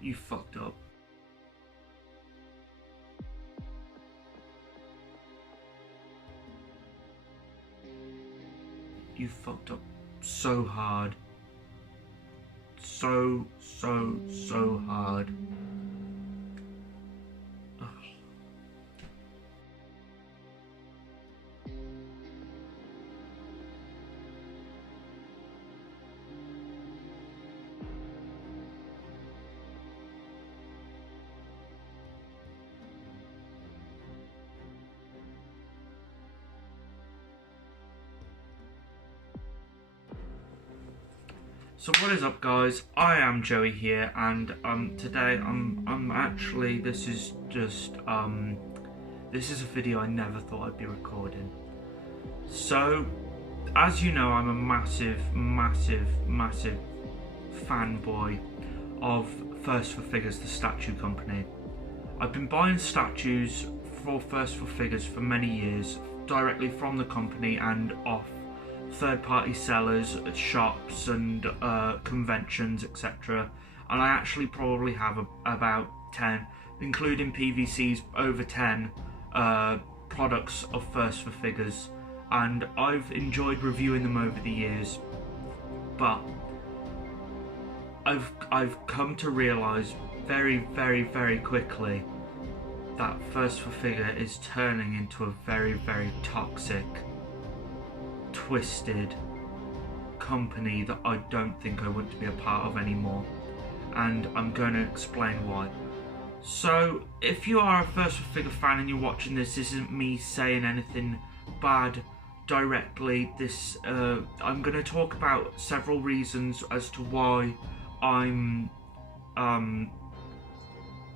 You fucked up. You fucked up so hard. So hard. Ugh. So what is up, guys? I am Joey here, and today I'm actually this is a video I never thought I'd be recording. So, as you know, I'm a massive fanboy of First for Figures, the statue company. I've been buying statues for First for Figures for many years, directly from the company and off third-party sellers at shops and conventions, etc. And I actually probably have about 10, including PVCs, over 10 products of First for Figures, and I've enjoyed reviewing them over the years. But I've come to realise very quickly that First for Figure is turning into a very toxic, twisted company that I don't think I want to be a part of anymore, and I'm going to explain why. So if you are a First for Figure fan and you're watching this isn't me saying anything bad directly. I'm going to talk about several reasons as to why I'm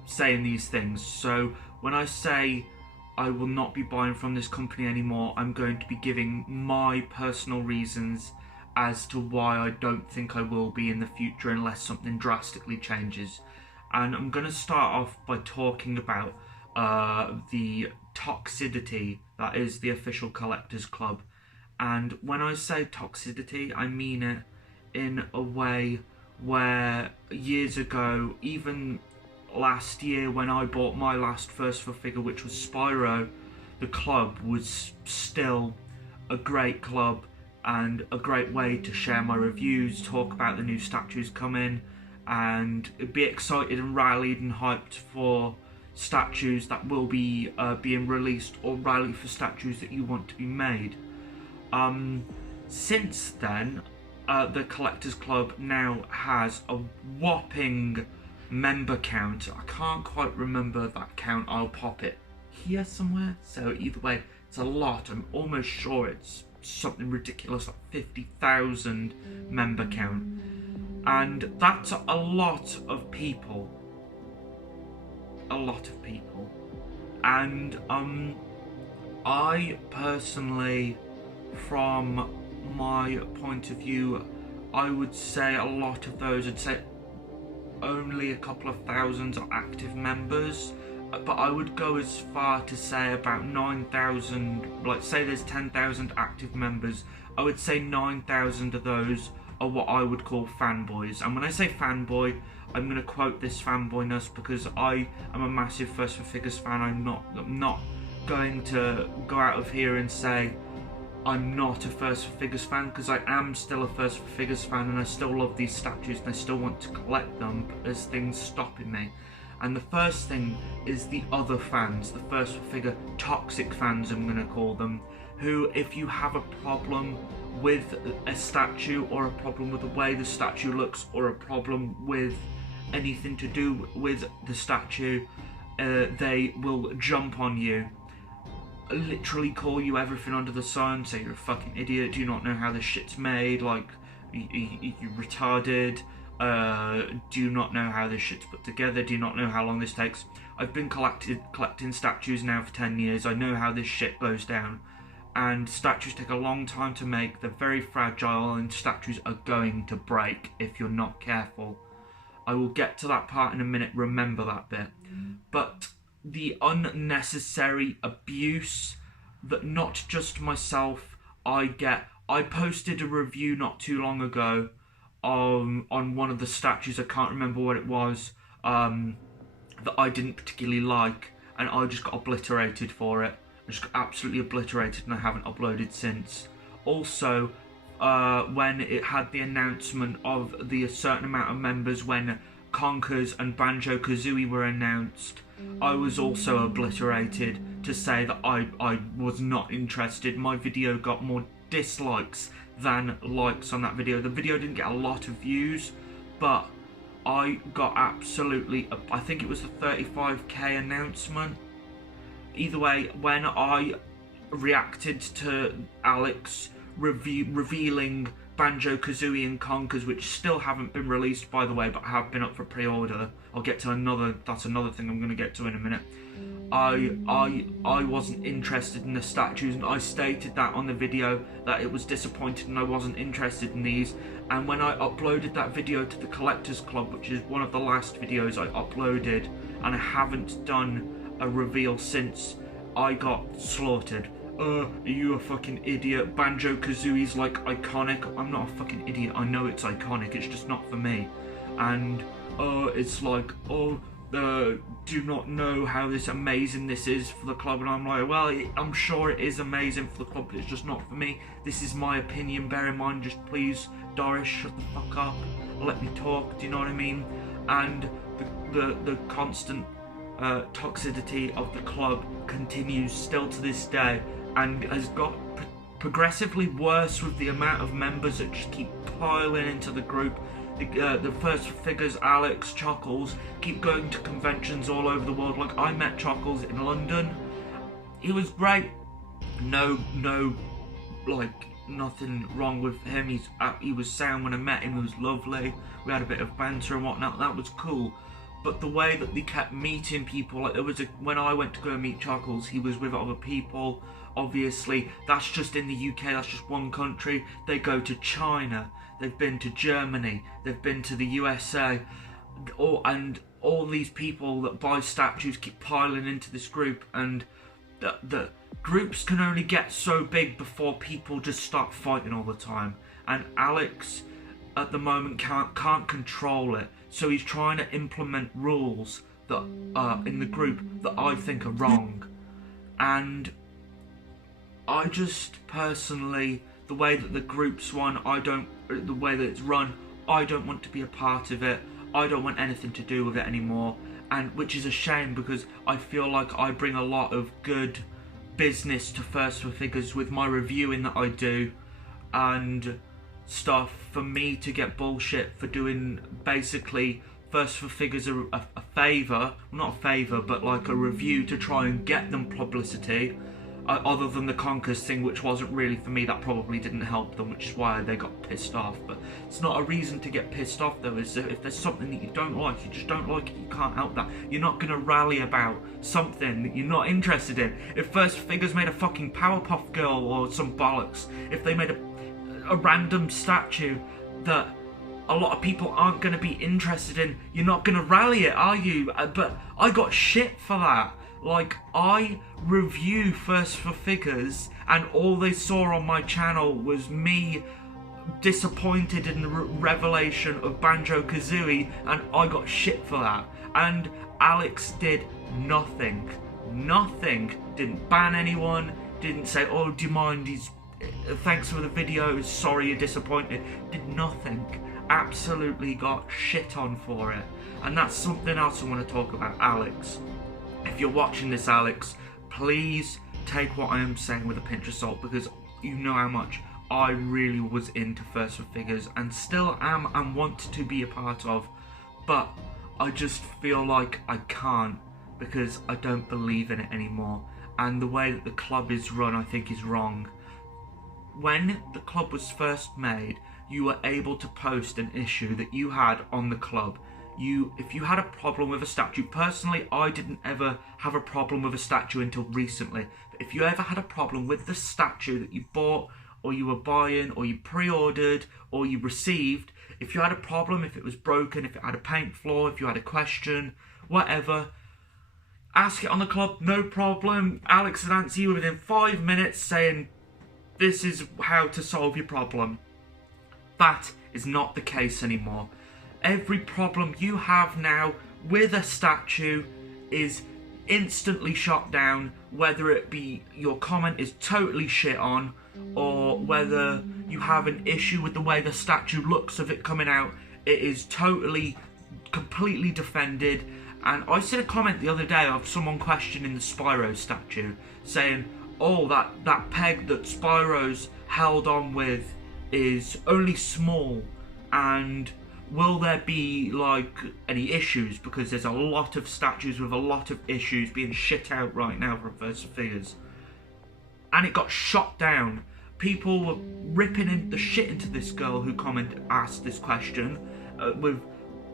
saying these things. So when I say I will not be buying from this company anymore, I'm going to be giving my personal reasons as to why I don't think I will be in the future unless something drastically changes. And I'm going to start off by talking about the toxicity that is the official Collectors Club. And when I say toxicity, I mean it in a way where years ago, even last year when I bought my last First for Figure, which was Spyro, the club was still a great club and a great way to share my reviews, talk about the new statues coming, and be excited and rallied and hyped for statues that will be being released, or rally for statues that you want to be made. Since then, the Collectors Club now has a whopping member count. I can't quite remember that count. I'll pop it here somewhere. So either way, it's a lot. I'm almost sure it's something ridiculous like 50,000 member count, and that's a lot of people. And I personally, from my point of view, I would say a lot of those, I'd say only a couple of thousands are active members, but I would go as far to say about 9,000, like say there's 10,000 active members, I would say 9,000 of those are what I would call fanboys. And when I say fanboy, I'm going to quote this fanboyness because I am a massive First for Figures fan. I'm not going to go out of here and say I'm not a First for Figures fan, because I am still a First for Figures fan and I still love these statues and I still want to collect them, but there's things stopping me. And the first thing is the other fans, the First for Figure toxic fans, I'm going to call them, who, if you have a problem with a statue, or a problem with the way the statue looks, or a problem with anything to do with the statue, they will jump on you, literally call you everything under the sun, say you're a fucking idiot, do you not know how this shit's made, like, you retarded, do you not know how this shit's put together, do you not know how long this takes? I've been collecting statues now for 10 years, I know how this shit goes down, and statues take a long time to make, they're very fragile, and statues are going to break if you're not careful. I will get to that part in a minute, remember that bit. But the unnecessary abuse that not just myself I get. I posted a review not too long ago on one of the statues, I can't remember what it was, that I didn't particularly like, and I just got obliterated for it. I just got absolutely obliterated, and I haven't uploaded since. Also, when it had the announcement of the certain amount of members when Conkers and Banjo-Kazooie were announced, I was also obliterated to say that I was not interested. My video got more dislikes than likes on that video. The video didn't get a lot of views, but I got absolutely, I think it was the 35k announcement. Either way, when I reacted to Alex revealing Banjo-Kazooie and Conkers, which still haven't been released, by the way, but have been up for pre-order. I'll get to that's another thing I'm going to get to in a minute. I wasn't interested in the statues, and I stated that on the video, that it was disappointed and I wasn't interested in these. And when I uploaded that video to the Collectors Club, which is one of the last videos I uploaded, and I haven't done a reveal since, I got slaughtered. Are you a fucking idiot? Banjo-Kazooie's like iconic. I'm not a fucking idiot. I know it's iconic. It's just not for me. And it's like, do not know how amazing this is for the club. And I'm like, well, I'm sure it is amazing for the club, but it's just not for me. This is my opinion. Bear in mind, just please, Doris, shut the fuck up. Let me talk. Do you know what I mean? And the constant toxicity of the club continues still to this day, and has got progressively worse with the amount of members that just keep piling into the group. The first figures, Alex, Chuckles, keep going to conventions all over the world. Like, I met Chuckles in London. He was great. No, like, nothing wrong with him. He was sound when I met him. He was lovely. We had a bit of banter and whatnot. That was cool. But the way that they kept meeting people, like when I went to go meet Chuckles, he was with other people. Obviously, that's just in the UK, that's just one country. They go to China, they've been to Germany, they've been to the USA. And all these people that buy statues keep piling into this group, and the groups can only get so big before people just start fighting all the time. And Alex, at the moment, can't control it. So he's trying to implement rules that in the group that I think are wrong. And I just personally, the way that the group's run, the way that it's run, I don't want to be a part of it. I don't want anything to do with it anymore. And which is a shame, because I feel like I bring a lot of good business to First for Figures with my reviewing that I do and stuff. For me to get bullshit for doing basically First for Figures a favour, not a favour, but like a review to try and get them publicity, other than the Conkers thing, which wasn't really for me. That probably didn't help them, which is why they got pissed off. But it's not a reason to get pissed off, though. Is if there's something that you don't like, you just don't like it, you can't help that. You're not going to rally about something that you're not interested in. If First Figures made a fucking Powerpuff Girl or some bollocks, if they made a random statue that a lot of people aren't going to be interested in, you're not going to rally it, are you? But I got shit for that. Like, I review First for Figures, and all they saw on my channel was me disappointed in the revelation of Banjo-Kazooie, and I got shit for that. And Alex did nothing. Nothing. Didn't ban anyone, didn't say, oh, do you mind, thanks for the video, sorry you're disappointed. Did nothing. Absolutely got shit on for it. And that's something else I want to talk about, Alex. If you're watching this, Alex, please take what I am saying with a pinch of salt, because you know how much I really was into First for Figures and still am and want to be a part of, but I just feel like I can't, because I don't believe in it anymore. And the way that the club is run, I think, is wrong. When the club was first made, you were able to post an issue that you had on the club. If you had a problem with a statue, personally, I didn't ever have a problem with a statue until recently. But if you ever had a problem with the statue that you bought, or you were buying, or you pre-ordered, or you received, if you had a problem, if it was broken, if it had a paint flaw, if you had a question, whatever, ask it on the club, no problem. Alex would answer you within 5 minutes saying, this is how to solve your problem. That is not the case anymore. Every problem you have now with a statue is instantly shot down, whether it be your comment is totally shit on, or whether you have an issue with the way the statue looks of it coming out. It is totally, completely defended. And I seen a comment the other day of someone questioning the Spyro statue, saying, oh, that peg that Spyro's held on with is only small, and will there be like any issues, because there's a lot of statues with a lot of issues being shit out right now from first figures. And it got shot down. People were ripping the shit into this girl who asked this question with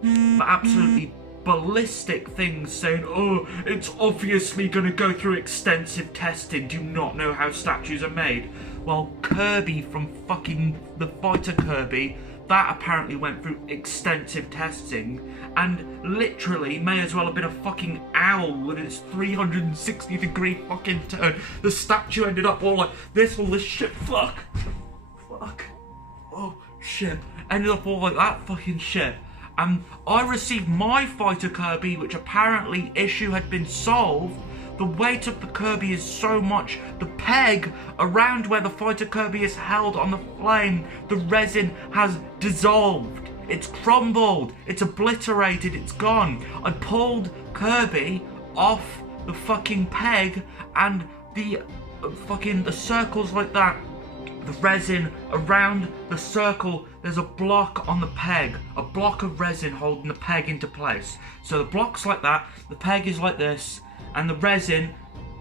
absolutely ballistic things, saying, oh, it's obviously going to go through extensive testing. Do you not know how statues are made? Well, Kirby from fucking the fighter Kirby, that apparently went through extensive testing, and literally may as well have been a fucking owl with its 360-degree fucking turn. The statue ended up all like this, all this shit. Fuck. Oh, shit. Ended up all like that fucking shit. And I received my fighter Kirby, which apparently issue had been solved. The weight of the Kirby is so much, the peg around where the fighter Kirby is held on the flame, the resin has dissolved. It's crumbled, it's obliterated, it's gone. I pulled Kirby off the fucking peg, and the circles like that, the resin around the circle, there's a block on the peg, a block of resin holding the peg into place. So the block's like that, the peg is like this, and the resin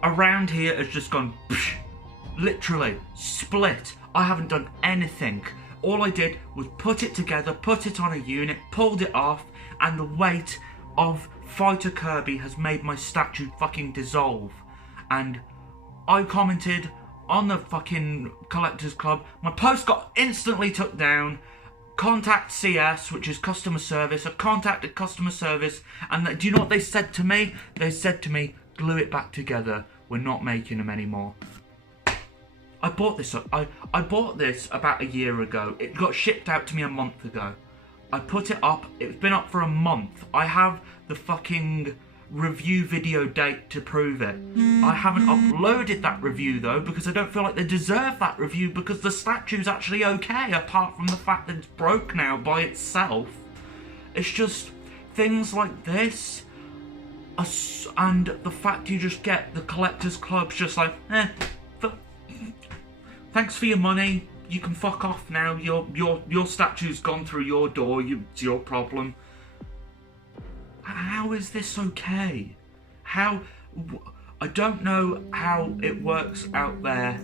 around here has just gone psh, literally split. I haven't done anything. All I did was put it together, put it on a unit, pulled it off, and the weight of fighter Kirby has made my statue fucking dissolve. And I commented on the fucking Collectors Club. My post got instantly took down. Contact CS, which is customer service. I've contacted customer service, and do you know what they said to me? They said to me, glue it back together. We're not making them anymore. I bought this. I bought this about a year ago. It got shipped out to me a month ago. I put it up. It's been up for a month. I have the fucking review video date to prove it. I haven't uploaded that review though, because I don't feel like they deserve that review, because the statue's actually okay, apart from the fact that it's broke now by itself. It's just things like this, and the fact you just get the Collectors Club's just like, thanks for your money, you can fuck off now, your statue's gone through your door, it's your problem. How is this okay? I don't know how it works out there,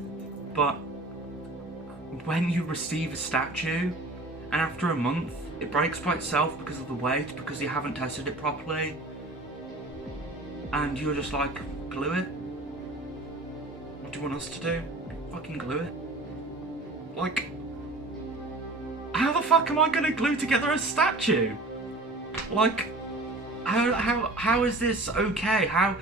but when you receive a statue and after a month it breaks by itself because of the weight, because you haven't tested it properly, and you're just like, glue it? What do you want us to do? Fucking glue it? Like, how the fuck am I gonna glue together a statue? Like, how is this okay? How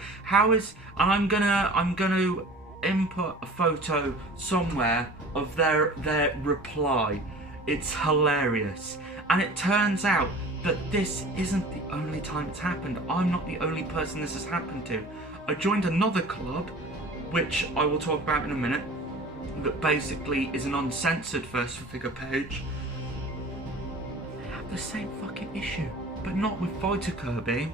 is, and I'm gonna input a photo somewhere of their reply. It's hilarious. And it turns out that this isn't the only time it's happened. I'm not the only person this has happened to. I joined another club, which I will talk about in a minute, that basically is an uncensored first figure page. They have the same fucking issue. But not with fighter Kirby,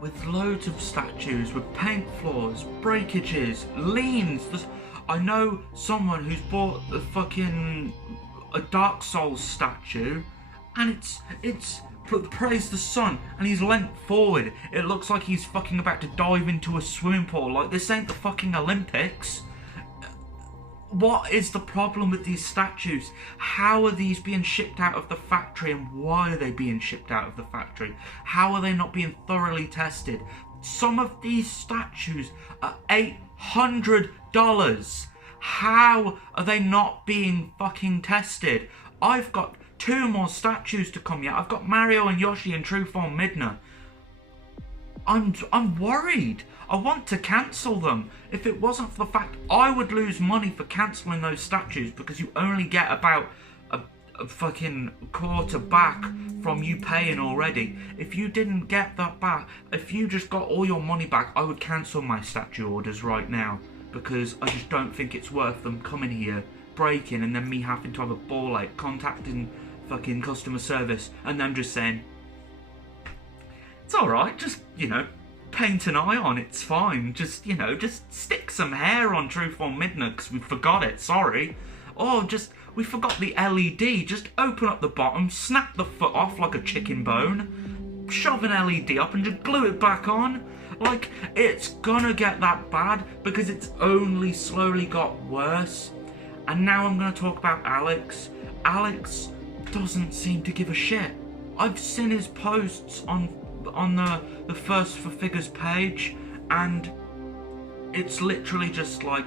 with loads of statues, with paint flaws, breakages, leans. I know someone who's bought a Dark Souls statue, and it's praise the sun, and he's leant forward. It looks like he's fucking about to dive into a swimming pool. Like, this ain't the fucking Olympics. What is the problem with these statues? How are these being shipped out of the factory, and why are they being shipped out of the factory? How are they not being thoroughly tested? Some of these statues are $800. How are they not being fucking tested? I've got 2 more statues to come yet. I've got Mario and Yoshi in True Form Midna. I'm worried. I want to cancel them. If it wasn't for the fact I would lose money for cancelling those statues, because you only get about a fucking quarter back from you paying already. If you didn't get that back, if you just got all your money back, I would cancel my statue orders right now, because I just don't think it's worth them coming here, breaking, and then me having to have a ball ache, contacting fucking customer service, and them just saying, it's alright, just, you know, paint an eye on, it's fine, just, you know, just stick some hair on Truth or Midnight, because we forgot it, sorry. Or just, we forgot the LED, just open up the bottom, snap the foot off like a chicken bone, shove an LED up and just glue it back on. Like, it's gonna get that bad, because it's only slowly got worse. And now I'm gonna talk about Alex. Alex doesn't seem to give a shit. I've seen his posts on the First for Figures page, and it's literally just like,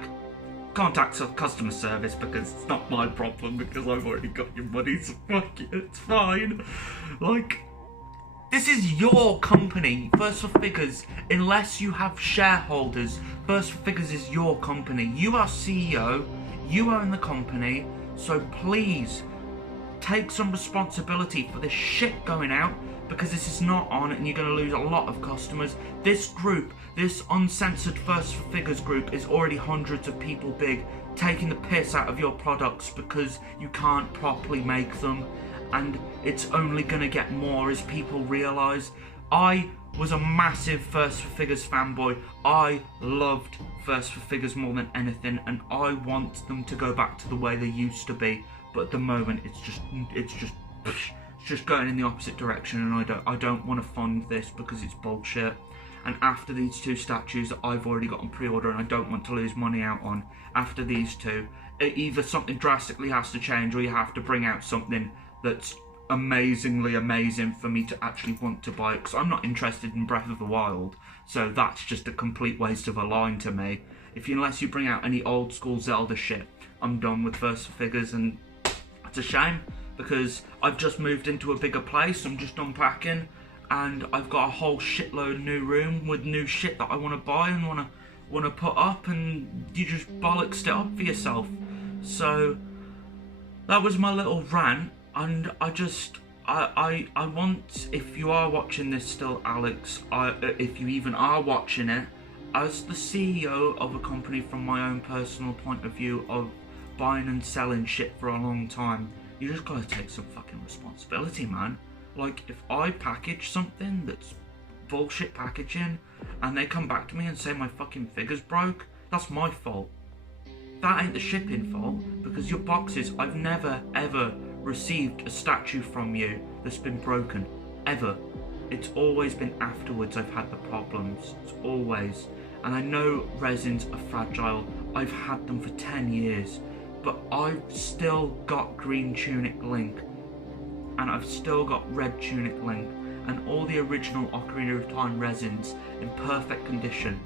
contact customer service because it's not my problem, because I've already got your money, so fuck it, it's fine. Like, this is your company, First for Figures. Unless you have shareholders, First for Figures is your company. You are CEO, you own the company, so please take some responsibility for this shit going out, because this is not on and you're going to lose a lot of customers. This group, this uncensored First for Figures group, is already hundreds of people big, taking the piss out of your products because you can't properly make them, and it's only going to get more as people realise. I was a massive First for Figures fanboy. I loved First for Figures more than anything, and I want them to go back to the way they used to be, but at the moment it's just going in the opposite direction, and I don't want to fund this because it's bullshit. And after these two statues that I've already got on pre-order and I don't want to lose money out on, after these two, either something drastically has to change, or you have to bring out something that's amazingly amazing for me to actually want to buy it, because I'm not interested in Breath of the Wild, so that's just a complete waste of a line to me. Unless you bring out any old school Zelda shit, I'm done with First for Figures, and it's a shame, because I've just moved into a bigger place. I'm just unpacking, and I've got a whole shitload new room with new shit that I want to buy and want to put up, and you just bollocks it up for yourself. So that was my little rant, and I want, if you are watching this still, Alex, if you even are watching it, as the CEO of a company, from my own personal point of view of buying and selling shit for a long time, you just gotta take some fucking responsibility, man. Like, if I package something that's bullshit packaging and they come back to me and say my fucking figure's broke, that's my fault. That ain't the shipping fault, because your boxes, I've never ever received a statue from you that's been broken, ever. It's always been afterwards I've had the problems, it's always. And I know resins are fragile, I've had them for 10 years, but I've still got green Tunic Link, and I've still got red Tunic Link, and all the original Ocarina of Time resins in perfect condition.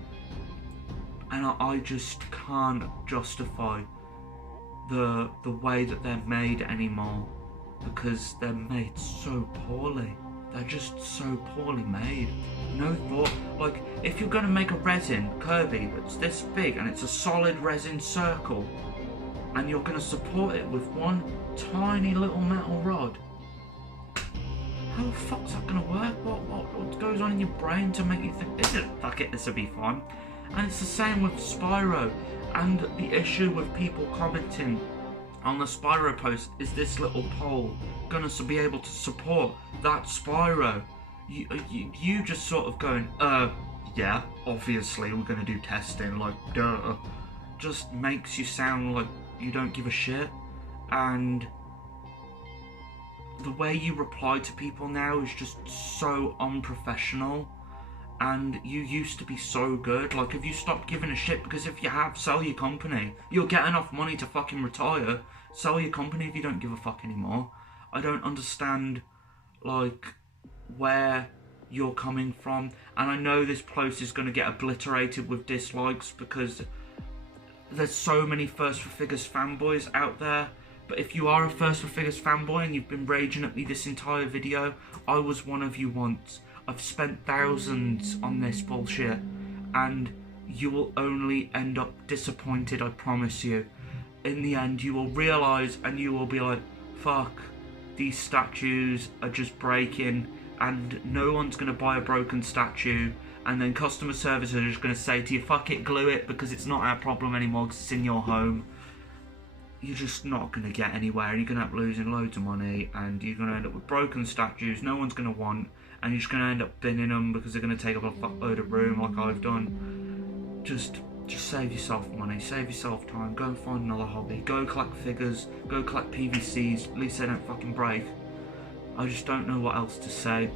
And I just can't justify the way that they're made anymore, because they're made so poorly. They're just so poorly made. No thought. Like, if you're gonna make a resin Kirby that's this big and it's a solid resin circle, and you're gonna support it with one tiny little metal rod, how the fuck's that gonna work? What goes on in your brain to make you think, fuck it, this'll be fine? And it's the same with Spyro, and the issue with people commenting on the Spyro post, is this little pole gonna be able to support that Spyro? You just sort of going, yeah, obviously we're gonna do testing, like, duh. Just makes you sound like you don't give a shit. And the way you reply to people now is just so unprofessional. And you used to be so good. Like, have you stopped giving a shit? Because if you have, sell your company. You'll get enough money to fucking retire. Sell your company if you don't give a fuck anymore. I don't understand, like, where you're coming from. And I know this post is going to get obliterated with dislikes, because there's so many First for Figures fanboys out there. But if you are a First for Figures fanboy and you've been raging at me this entire video, I was one of you once. I've spent thousands on this bullshit, and you will only end up disappointed, I promise you. In the end, you will realise and you will be like, fuck, these statues are just breaking, and no one's going to buy a broken statue, and then customer service are just going to say to you, fuck it, glue it, because it's not our problem anymore because it's in your home. You're just not going to get anywhere, and you're going to end up losing loads of money, and you're going to end up with broken statues no one's going to want, and you're just going to end up binning them because they're going to take up a fuckload of room like I've done. Just save yourself money, save yourself time, go and find another hobby, go collect figures, go collect PVCs, at least they don't fucking break. I just don't know what else to say.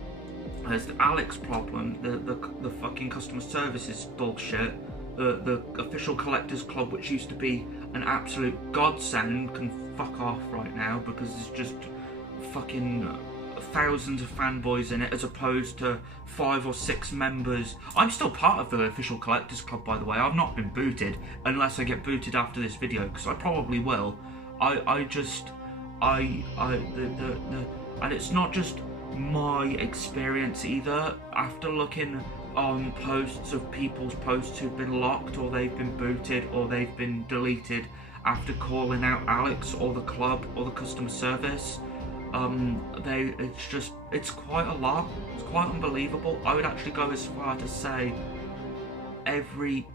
There's the Alex problem, the fucking customer service is bullshit. The official collectors club, which used to be an absolute godsend, can fuck off right now because there's just fucking thousands of fanboys in it as opposed to 5 or 6 members. I'm still part of the official collectors club, by the way. I've not been booted unless I get booted after this video, because I probably will. And it's not just my experience either. After looking on posts of people's posts who've been locked, or they've been booted, or they've been deleted after calling out Alex or the club or the customer service, it's quite a lot. It's quite unbelievable. I would actually go as far to say every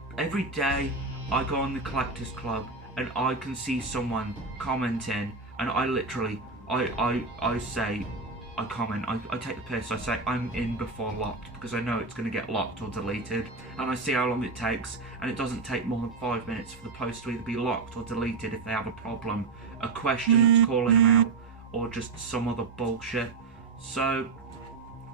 day I go on the collectors club and I can see someone commenting, and I literally I say, I comment, I take the piss, I say I'm in before locked, because I know it's going to get locked or deleted, and I see how long it takes, and it doesn't take more than 5 minutes for the post to either be locked or deleted if they have a problem, a question that's calling them out, or just some other bullshit. So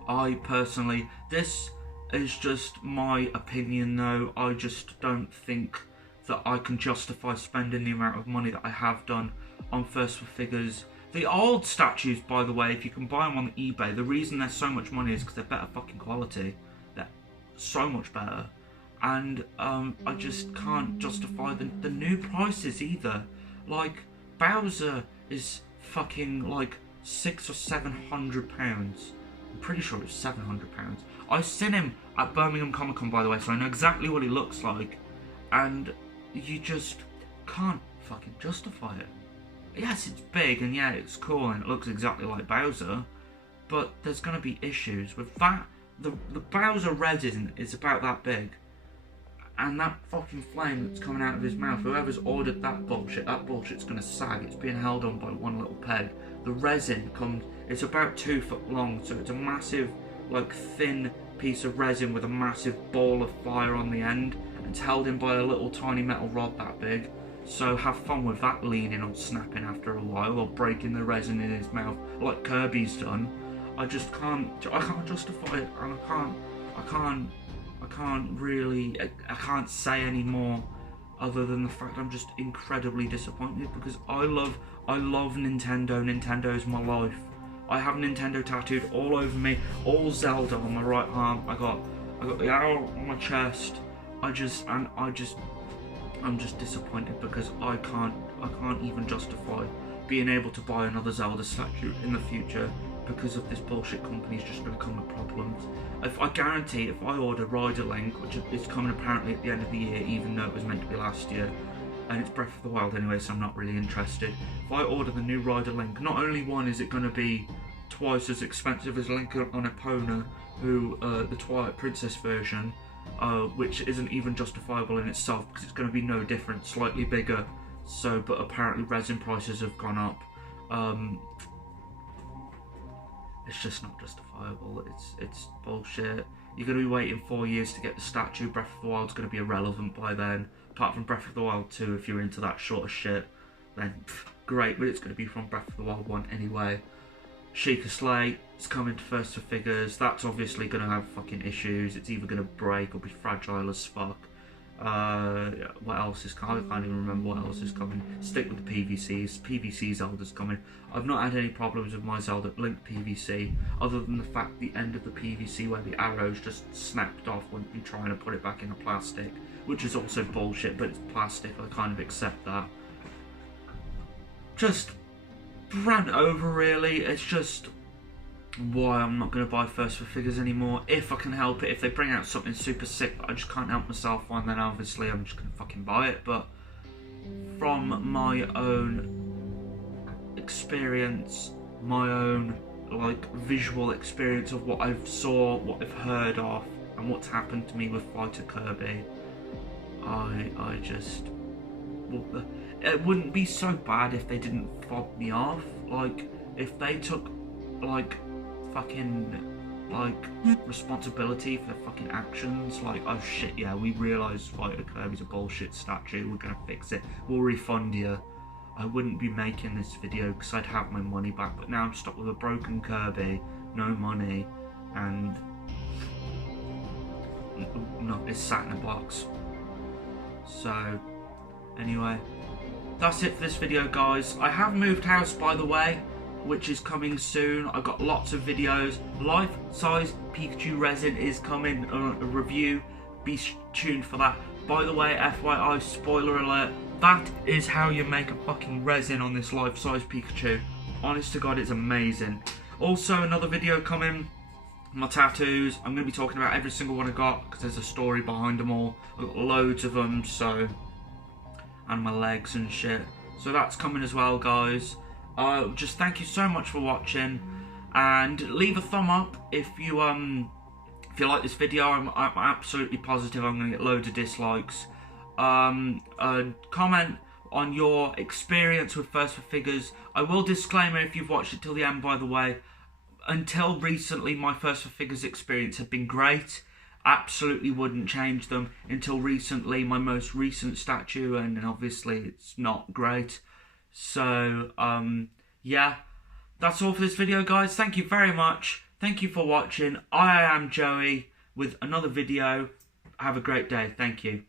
I personally, this is just my opinion though, I just don't think that I can justify spending the amount of money that I have done on First for Figures. The old statues, by the way, if you can buy them on eBay, the reason they're so much money is because they're better fucking quality. They're so much better. And I just can't justify the new prices either. Like, Bowser is fucking like £600 or £700. I'm pretty sure it's £700. I seen him at Birmingham Comic Con, by the way, so I know exactly what he looks like. And you just can't fucking justify it. Yes, it's big, and yeah, it's cool, and it looks exactly like Bowser, but there's going to be issues with that. The Bowser resin is about that big, and that fucking flame that's coming out of his mouth, whoever's ordered that bullshit's going to sag. It's being held on by one little peg. The resin it's about 2 foot long, so it's a massive, like, thin piece of resin with a massive ball of fire on the end, and it's held in by a little tiny metal rod that big. So have fun with that leaning or snapping after a while, or breaking the resin in his mouth like Kirby's done. I can't justify it, and I can't say any more other than the fact I'm just incredibly disappointed, because I love Nintendo. Nintendo's my life. I have Nintendo tattooed all over me, all Zelda on my right arm. I got the owl on my chest. I'm just disappointed because I can't even justify being able to buy another Zelda statue in the future because of this bullshit company's just going to come with problems. I guarantee if I order Rider Link, which is coming apparently at the end of the year, even though it was meant to be last year, and it's Breath of the Wild anyway, so I'm not really interested. If I order the new Rider Link, not only one is it going to be twice as expensive as Link on Epona, who the Twilight Princess version, which isn't even justifiable in itself because it's going to be no different, slightly bigger. So, but apparently resin prices have gone up. It's just not justifiable. It's bullshit. You're going to be waiting 4 years to get the statue. Breath of the Wild's going to be irrelevant by then. Apart from Breath of the Wild 2, if you're into that sort of shit, then great. But it's going to be from Breath of the Wild 1 anyway. Sheikah Slate is coming to First for Figures. That's obviously going to have fucking issues. It's either going to break or be fragile as fuck. What else is coming? I can't even remember what else is coming. Stick with the PVCs. PVC Zelda's coming. I've not had any problems with my Zelda Link PVC, other than the fact the end of the PVC where the arrows just snapped off when you're trying to put it back in a plastic, which is also bullshit, but it's plastic. I kind of accept that. Just rant over, really. It's just why I'm not going to buy First for Figures anymore. If I can help it, if they bring out something super sick that I just can't help myself on, then obviously I'm just going to fucking buy it. But from my own experience my own like visual experience of what I've saw, what I've heard of, and what's happened to me with Fighter Kirby, I just, well, it wouldn't be so bad if they didn't fob me off. Like, if they took like fucking like responsibility for their fucking actions, like, oh shit, yeah, we realise Fighter Kirby's a bullshit statue, we're gonna fix it, we'll refund you, I wouldn't be making this video because I'd have my money back. But now I'm stuck with a broken Kirby, no money, and no, it's sat in a box. So anyway, that's it for this video, guys. I have moved house, by the way, which is coming soon. I've got lots of videos. Life-size Pikachu resin is coming, a review. Be tuned for that. By the way, FYI, spoiler alert, that is how you make a fucking resin on this life-size Pikachu. Honest to God, it's amazing. Also, another video coming, my tattoos. I'm going to be talking about every single one I got, because there's a story behind them all. I've got loads of them, so, and my legs and shit. So that's coming as well, guys. Just thank you so much for watching, and leave a thumb up if you like this video. I'm absolutely positive I'm gonna get loads of dislikes. Comment on your experience with First for Figures. I will disclaimer if you've watched it till the end, by the way. Until recently, my First for Figures experience had been great. Absolutely wouldn't change them. Until recently, my most recent statue, and obviously it's not great. So, yeah, that's all for this video, guys. Thank you very much. Thank you for watching. I am Joey with another video. Have a great day. Thank you.